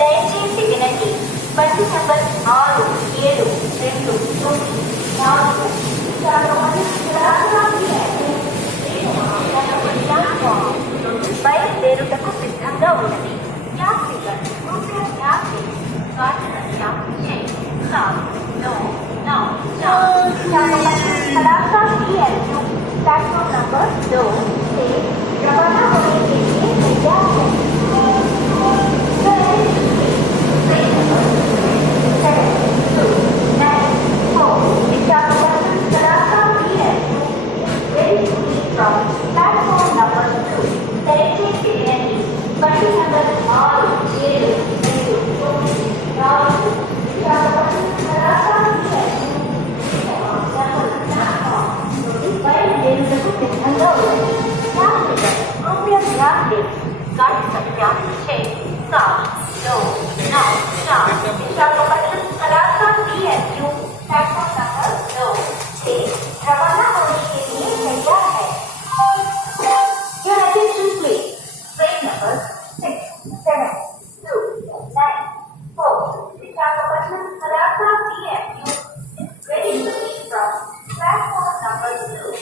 దయచేసి వినండి. బండి నంబర్ 6, 7, 2, 9, 4 బయలుదేరుటకు సిద్ధంగా ఉన్నది. యాత్రికర్ యాత్రి प्लेटफॉर्म नंबर 2 से रवाना होने के लिए तैयार है। प्लेटफॉर्म नंबर 2 దయచేసి వినండి. బండి నంబర్ 6, 7, 2, 9, 4 బయలుదేరుటకు సిద్ధంగా ఉన్నది. कृपया ध्यान दें। गाड़ी संख्या 6, 7, 2, 9, 4 विशाखापट्टनम कलासा PSU प्लेटफॉर्म नंबर 2 से रवाना होने के लिए तैयार है। Your attention please. Train number 6, 7, 2, 9, 4 Visakhapatnam कलासा PSU is ready to leave from platform number 2.